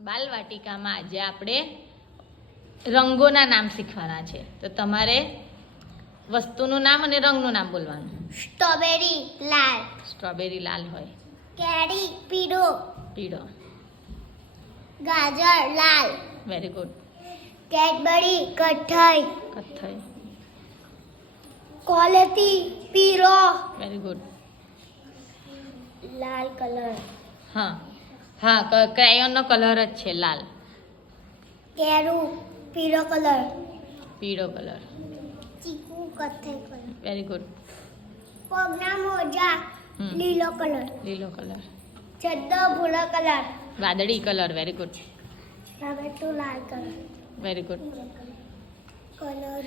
બાલવાટિકામાં આજે આપણે રંગોના નામ શીખવાના છે. તો તમારે વસ્તુનું નામ અને રંગનું નામ બોલવાનું. સ્ટ્રોબેરી લાલ, સ્ટ્રોબેરી લાલ હોય, કેરી પીળો, પીળો. ગાજર લાલ, વેરી ગુડ. કેડબરી કથ્થઈ, કથ્થઈ, કોલેટી પીળો, વેરી ગુડ. લાલ કલર, હા હા, ક્રાયોનનો કલર જ છે લાલ. કેરું પીળો કલર, પીળો કલર, ચીકુ કથ્થઈ કલર, વેરી ગુડ. પગના મોજા હમ. લીલો કલર, લીલો કલર, ચડ્ડો ભૂરો કલર, વાદળી કલર, વેરી ગુડ. ટમેટું લાલ colour, very good. Colour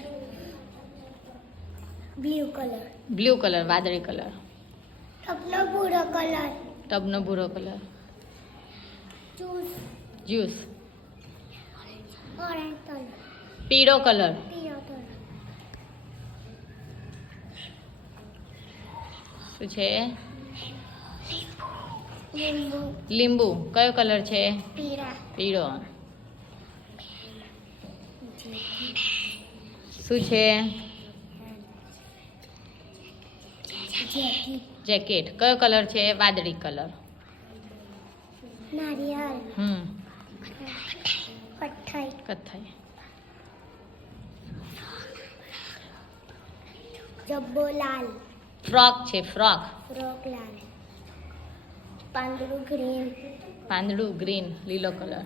blue colour, blue colour, વાદળી કલર. ટપનો ભૂરો કલર, ટબનો ભૂરો colour. Juice juice, orange colour, પીળો કલર. પીળો કલર, શું છે? લીંબુ લીંબુ. કયો કલર છે? પીળા, પીળો. શું છે? જેકી, જેકેટ. કયો કલર છે? વાદળી કલર. નારિયેળ, કથ્થઈ, કથ્થઈ. જબ્બો લાલ, ફ્રોક છે, ફ્રોક. ફ્રોક લાલ, પાંદડું ગ્રીન, પાંદડું ગ્રીન, લીલો કલર.